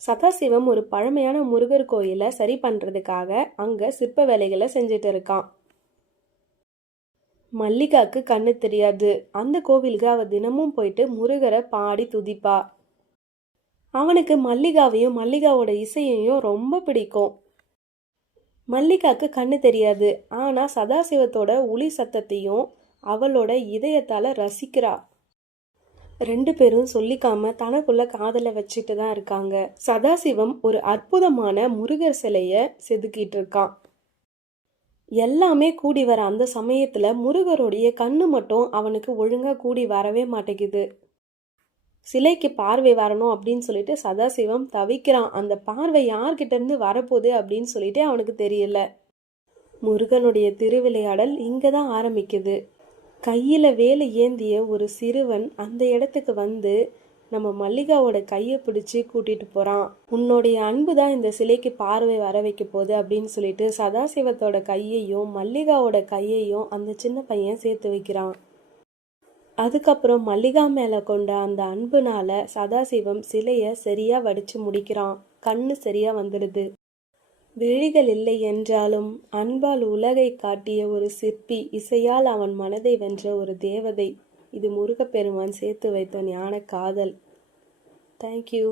சதாசிவம் ஒரு பழமையான முருகர் கோயிலை சரி பண்றதுக்காக அங்க சிற்ப வேலைகளை செஞ்சுட்டு இருக்கான். மல்லிகாக்கு கண்ணு தெரியாது. அந்த கோவிலுக்கு அவ தினமும் போயிட்டு முருகரை பாடி துதிப்பா. அவனுக்கு மல்லிகாவையும் மல்லிகாவோட இசையையும் ரொம்ப பிடிக்கும். மல்லிகாக்கு கண்ணு தெரியாது. ஆனா சதாசிவத்தோட ஒளி சத்தத்தையும் அவளோட இதயத்தால ரசிக்கிறா. 2 பேரும் சொல்லிக்காம தனக்குள்ள காதலை வச்சுட்டு தான் இருக்காங்க. சதாசிவம் ஒரு அற்புதமான முருகர் சிலைய செதுக்கிட்டு இருக்கான். எல்லாமே கூடி வர அந்த சமயத்துல முருகருடைய கண்ணு மட்டும் அவனுக்கு ஒழுங்கா கூடி வரவே மாட்டேங்குது. சிலைக்கு பார்வை வரணும் அப்படின்னு சொல்லிட்டு சதாசிவம் தவிக்கிறான். அந்த பார்வை யார்கிட்ட இருந்து வரப்போகுது அப்படின்னு சொல்லிட்டு அவனுக்கு தெரியல. முருகனுடைய திருவிளையாடல் இங்கதான் ஆரம்பிக்குது. கையில வேலை ஏந்திய ஒரு சிறுவன் அந்த இடத்துக்கு வந்து நம்ம மல்லிகாவோட கையை பிடிச்சி கூட்டிட்டு போறான். உன்னுடைய அன்பு தான் இந்த சிலைக்கு பார்வை வர வைக்க போகுது அப்படின்னு சொல்லிட்டு சதாசிவத்தோட கையையும் மல்லிகாவோட கையையும் அந்த சின்ன பையன் சேர்த்து வைக்கிறான். அதுக்கப்புறம் மல்லிகா மேல கொண்ட அந்த அன்புனால சதாசிவம் சிலைய சரியா வடிச்சு முடிக்கிறான். கண்ணு சரியா வந்துடுது. விழிகள் இல்லை என்றாலும் அன்பால் உலகை காட்டிய ஒரு சிற்பி, இசையால் அவன் மனதை வென்ற ஒரு தேவதை. இது முருகப்பெருமான் சேர்த்து வைத்த ஞான காதல். தேங்க்யூ.